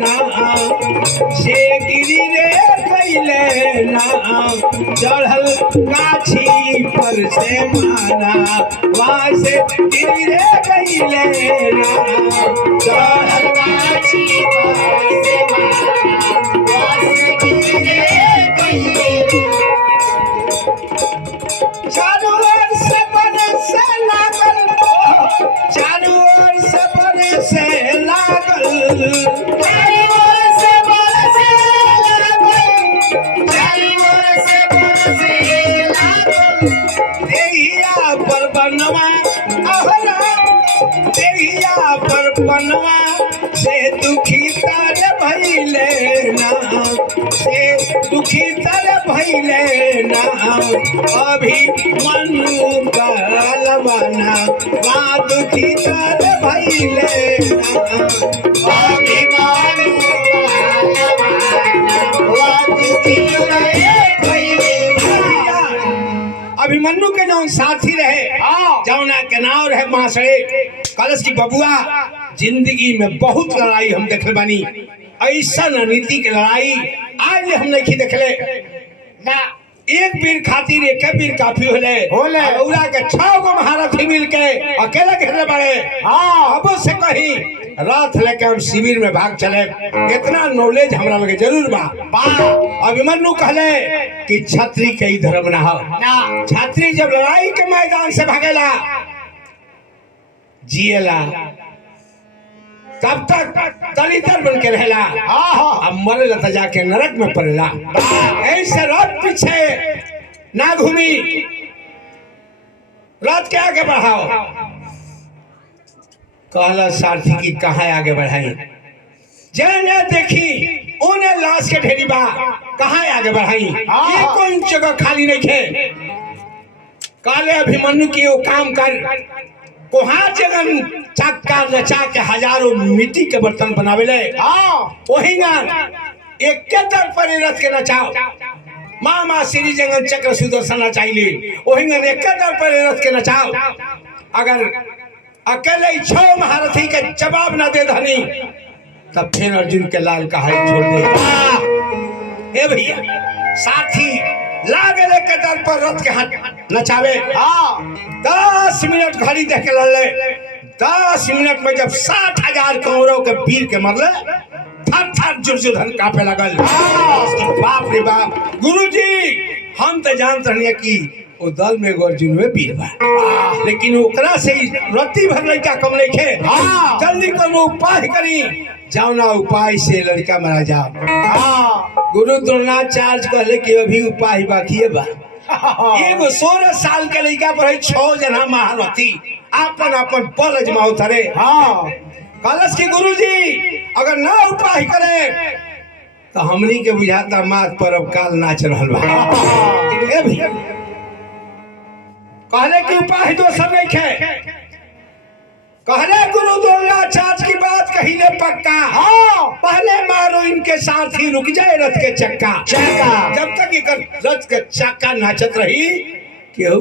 नाम से गिरी रे कैले नाम चढ़ल गाछी पर से माना वहाँ से गिरी रे कैले नाम चढ़ल गाछी पर से माना वहाँ से गिरी रे कैले चारों ओर से बरसे लागल चारों ओर से बरसे लागल चारों ओर से बरसे लागल चारों ओर से बरसे लागल देहिया पर बनवा अहला देहिया पर बनवा से दुखी तर भइले नाम से दुखी तर भइले नाम अभी मनु गलवाना वा दुखी तर भइले नाम अभी मनु गलवाना वा दुखी तर भइले अभिमन्यु के जौन साथी रहे जौना के नाव रहे मासड़े कलश की बबुआ जिंदगी में बहुत लड़ाई हम देखले बानी ऐसा नीति के लड़ाई आज हम नहीं देखले ना एक बीर खातिर एक बीर काफी होले औरा के 6 गो महारथी मिल के अकेले घेरले बड़े अब से कहीं रात लेके हम शिविर में भाग चले इतना नॉलेज हमरा लगे जरूर बा अभिमन्यु कहले कि छत्री के ही धर्म ना हो छत्री जब लड़ाई के मैदान से भागेला जिएला तब तक दलितर बन के रहेला अब मरेला तो जाके नरक में पड़ेला ऐसे रथ पीछे ना घूमी रथ के आगे बढ़ाओ कहला सारथी की कहाँ आगे बढ़ाई जने देखी उन्हें लाश के ढेरी बा कहाँ आगे बढ़ाई ये कोई जगह खाली नहीं थे काले अभिमन्यु की वो काम कर कोहा जगन चक्का नचा के हजारों मिट्टी के बर्तन बनावेले वही ना एक के तर पर रथ के नचाओ मामा श्री जंगन चक्र सुदर्शन नचाइली वही ना एक के तर पर रथ के नचाओ अगर अकेले 6 महारथी के जवाब ना दे धनी तब फिर अर्जुन के लाल का हाथ छोड़ दे ए भैया साथी लागले के दर पर रथ के हाथ नचावे 10 मिनट घड़ी देख के लड़ले 10 मिनट में जब 60,000 कौरव के वीर के मरले थर थर दुर्योधन कांपे लगल बाप रे बाप गुरुजी हम तो जानते रहिए कि वो दल में अर्जुन में वीर बा लेकिन ओकरा से रत्ती भर लड़का कम नहीं खे जल्दी कोनो उपाय करी जाओ ना उपाय से लड़का मारा जाओ गुरु द्रोणाचार्य कहले कि अभी उपाय बाकी है बा एगो 16 साल के लड़का पर 6 जना महारथी अपन अपन बल अजमाओ थरे कलश के गुरुजी अगर ना उपाय करे तो हमनी के बुझाता मात पर अब काल नाच रहल बा ए भैया कहले कि उपाय तो सब नहीं है कहले गुरु द्रोणाचार्य की बात कही ले पक्का पहले मारो इनके साथ ही रुक जाए रथ के चक्का जब तक रथ के चक्का नाचत रही केहू